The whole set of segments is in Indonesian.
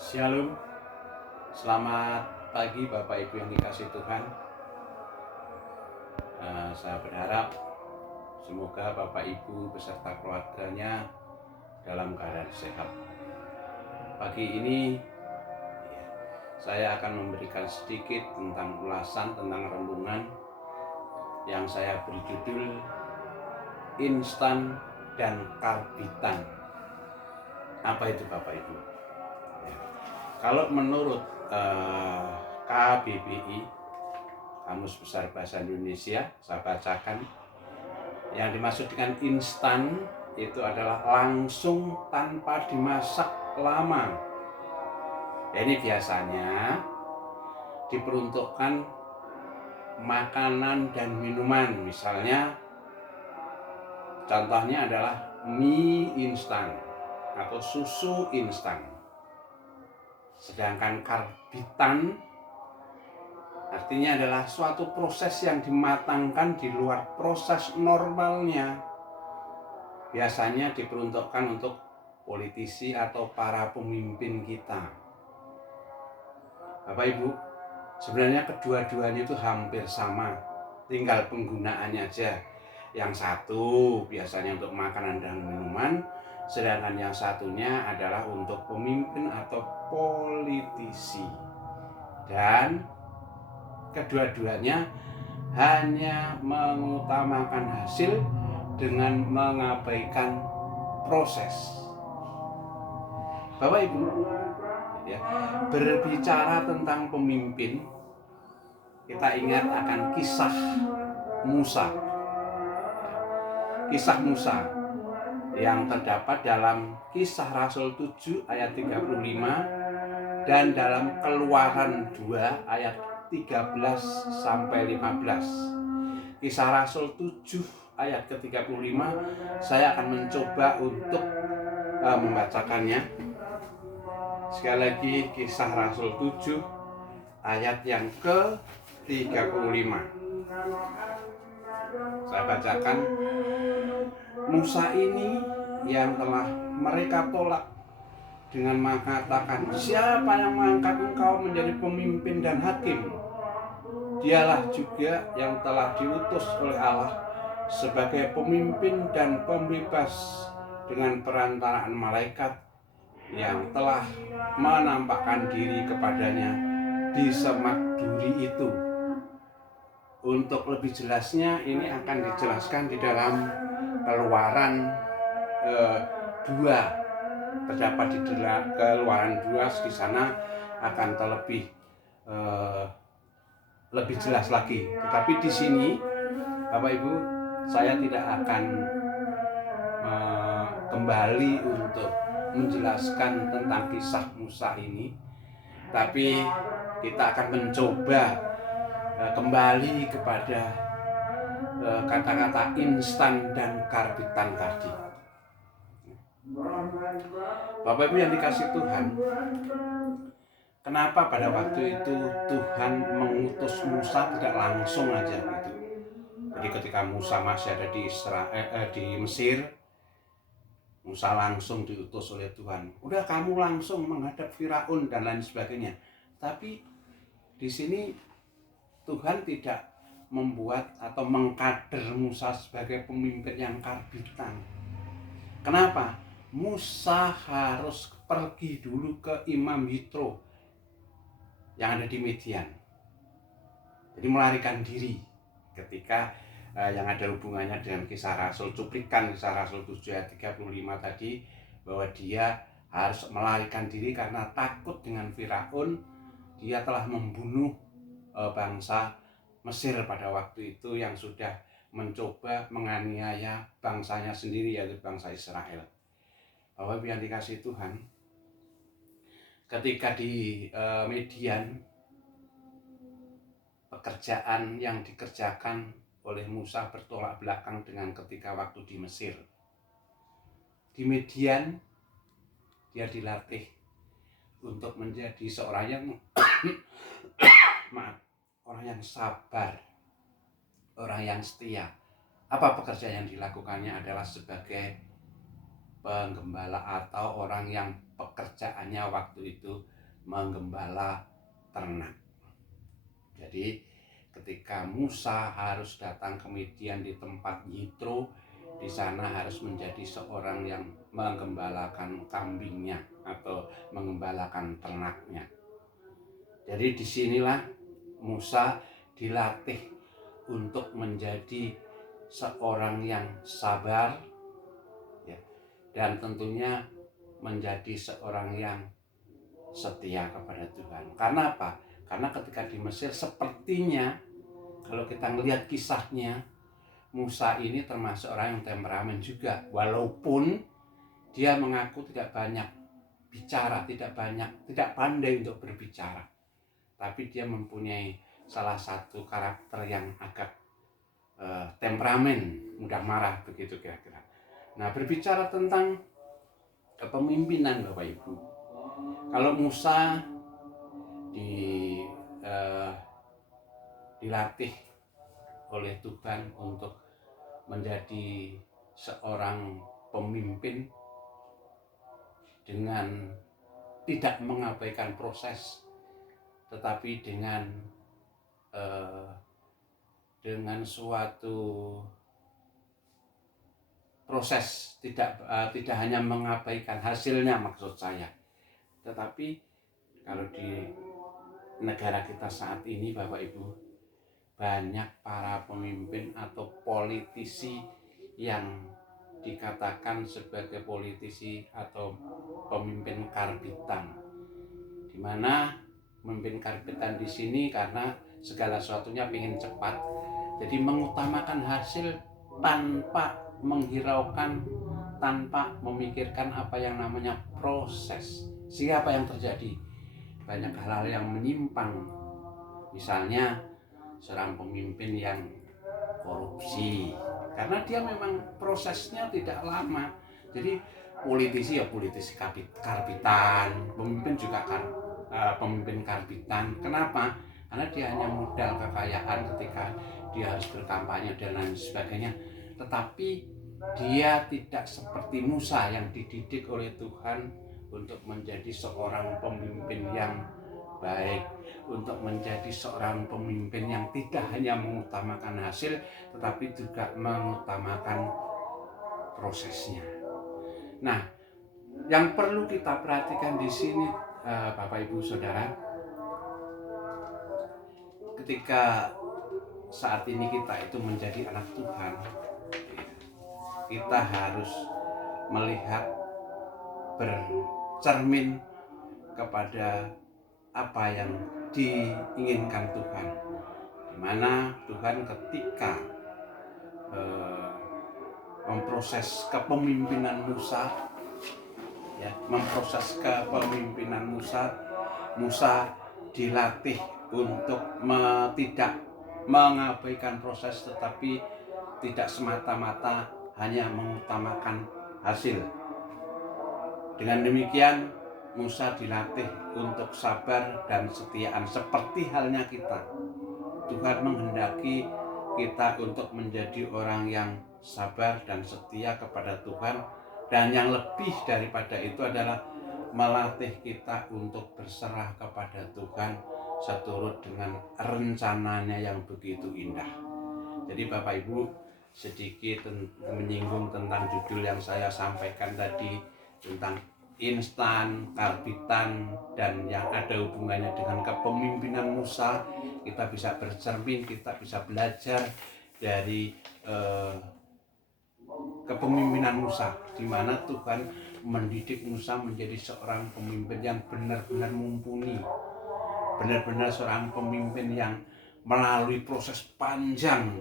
Shalom, selamat pagi Bapak Ibu yang dikasih Tuhan. Saya berharap semoga Bapak Ibu beserta keluarganya dalam keadaan sehat. Pagi ini saya akan memberikan sedikit tentang ulasan tentang renungan yang saya beri judul Instan dan Karbitan. Apa itu Bapak Ibu? Kalau menurut KBBI, Kamus Besar Bahasa Indonesia, saya bacakan. Yang dimaksud dengan instan itu adalah langsung tanpa dimasak lama. Ini biasanya diperuntukkan makanan dan minuman. Misalnya contohnya adalah mie instan atau susu instan. Sedangkan karbitan artinya adalah suatu proses yang dimatangkan di luar proses normalnya. Biasanya diperuntukkan untuk politisi atau para pemimpin kita. Bapak Ibu, sebenarnya kedua-duanya itu hampir sama, tinggal penggunaannya aja. Yang satu biasanya untuk makanan dan minuman, sedangkan yang satunya adalah untuk pemimpin atau politisi. Dan kedua-duanya hanya mengutamakan hasil dengan mengabaikan proses. Bapak Ibu, berbicara tentang pemimpin, kita ingat akan kisah Musa. Kisah Musa yang terdapat dalam Kisah Rasul 7 ayat 35 dan dalam Keluaran 2 ayat 13 sampai 15. Kisah Rasul 7 ayat ke-35 saya akan mencoba untuk membacakannya. Sekali lagi Kisah Rasul 7 ayat yang ke-35. Saya bacakan. Musa ini yang telah mereka tolak dengan mengatakan, "Siapa yang mengangkat engkau menjadi pemimpin dan hakim?" Dialah juga yang telah diutus oleh Allah sebagai pemimpin dan pembebas dengan perantaraan malaikat yang telah menampakkan diri kepadanya di semak duri itu. Untuk lebih jelasnya ini akan dijelaskan di dalam Keluaran 2. Terdapat di Keluaran 2, di sana akan lebih jelas lagi. Tetapi di sini Bapak Ibu, saya tidak akan kembali untuk menjelaskan tentang kisah Musa ini, tapi kita akan mencoba kembali kepada kata-kata instan dan karbitan tadi. Bapak Ibu yang dikasih Tuhan, kenapa pada waktu itu Tuhan mengutus Musa tidak langsung aja gitu? Jadi ketika Musa masih ada di Mesir, Musa langsung diutus oleh Tuhan. Udah kamu langsung menghadap Firaun dan lain sebagainya. Tapi di sini Tuhan tidak membuat atau mengkader Musa sebagai pemimpin yang karbitan. Kenapa? Musa harus pergi dulu ke Imam Yitro yang ada di Midian. Jadi melarikan diri ketika yang ada hubungannya dengan Kisah Rasul, cuplikan Kisah Rasul 7 ayat 35 tadi, bahwa dia harus melarikan diri karena takut dengan Firaun. Dia telah membunuh bangsa Mesir pada waktu itu yang sudah mencoba menganiaya bangsanya sendiri, yaitu bangsa Israel. Bapak Ibu yang dikasih Tuhan, ketika di Midian, pekerjaan yang dikerjakan oleh Musa bertolak belakang dengan ketika waktu di Mesir. Di Midian dia dilatih untuk menjadi seorang yang orang yang sabar, orang yang setia. Apa pekerjaan yang dilakukannya adalah sebagai penggembala atau orang yang pekerjaannya waktu itu menggembala ternak. Jadi ketika Musa harus datang ke Midian di tempat Yitro, di sana harus menjadi seorang yang menggembalakan kambingnya atau menggembalakan ternaknya. Jadi disinilah Musa dilatih untuk menjadi seorang yang sabar, ya, dan tentunya menjadi seorang yang setia kepada Tuhan. Karena apa? Karena ketika di Mesir sepertinya kalau kita melihat kisahnya, Musa ini termasuk orang yang temperamen juga. Walaupun dia mengaku tidak banyak bicara, tidak pandai untuk berbicara. Tapi dia mempunyai salah satu karakter yang agak temperamen, mudah marah, begitu kira-kira. Nah, berbicara tentang kepemimpinan Bapak Ibu, kalau Musa dilatih oleh Tuhan untuk menjadi seorang pemimpin dengan tidak mengabaikan proses, tetapi dengan suatu proses, tidak hanya mengabaikan hasilnya, maksud saya. Tetapi kalau di negara kita saat ini Bapak Ibu, banyak para pemimpin atau politisi yang dikatakan sebagai politisi atau pemimpin karbitan, di mana pemimpin karbitan di sini karena segala sesuatunya ingin cepat, jadi mengutamakan hasil tanpa menghiraukan, tanpa memikirkan apa yang namanya proses. Sehingga apa yang terjadi? Banyak hal-hal yang menyimpang. Misalnya seorang pemimpin yang korupsi, karena dia memang prosesnya tidak lama. Jadi politisi ya politisi karbitan, pemimpin juga pemimpin karbitan. Kenapa? Karena dia hanya modal kekayaan ketika dia harus berkampanye dan lain sebagainya. Tetapi dia tidak seperti Musa yang dididik oleh Tuhan untuk menjadi seorang pemimpin yang baik, untuk menjadi seorang pemimpin yang tidak hanya mengutamakan hasil, tetapi juga mengutamakan prosesnya. Nah, yang perlu kita perhatikan di sini, Bapak Ibu Saudara, ketika saat ini kita itu menjadi anak Tuhan, kita harus melihat, bercermin kepada apa yang diinginkan Tuhan, di mana Tuhan ketika memproses kepemimpinan Musa, Musa dilatih untuk tidak mengabaikan proses, tetapi tidak semata-mata hanya mengutamakan hasil. Dengan demikian Musa dilatih untuk sabar dan kesetiaan, seperti halnya kita. Tuhan menghendaki kita untuk menjadi orang yang sabar dan setia kepada Tuhan, dan yang lebih daripada itu adalah melatih kita untuk berserah kepada Tuhan seturut dengan rencananya yang begitu indah. Jadi Bapak Ibu, sedikit menyinggung tentang judul yang saya sampaikan tadi, tentang instan, karbitan, dan yang ada hubungannya dengan kepemimpinan Musa. Kita bisa bercermin, kita bisa belajar dari kepemimpinan Musa, di mana Tuhan mendidik Musa menjadi seorang pemimpin yang benar-benar mumpuni, benar-benar seorang pemimpin yang melalui proses panjang,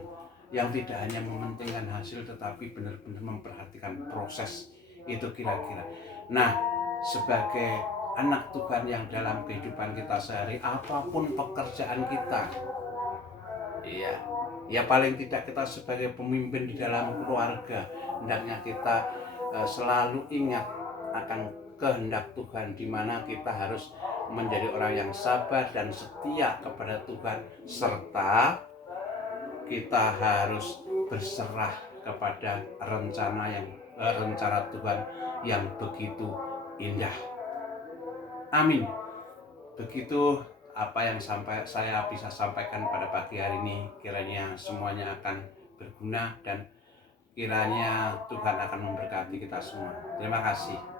yang tidak hanya mementingkan hasil tetapi benar-benar memperhatikan proses itu kira-kira. Nah, sebagai anak Tuhan yang dalam kehidupan kita sehari, apapun pekerjaan kita, ya paling tidak kita sebagai pemimpin di dalam keluarga, hendaknya kita selalu ingat akan kehendak Tuhan, di mana kita harus menjadi orang yang sabar dan setia kepada Tuhan, serta kita harus berserah kepada rencana Tuhan yang begitu indah. Amin. Begitu apa yang saya bisa sampaikan pada pagi hari ini, kiranya semuanya akan berguna dan kiranya Tuhan akan memberkati kita semua. Terima kasih.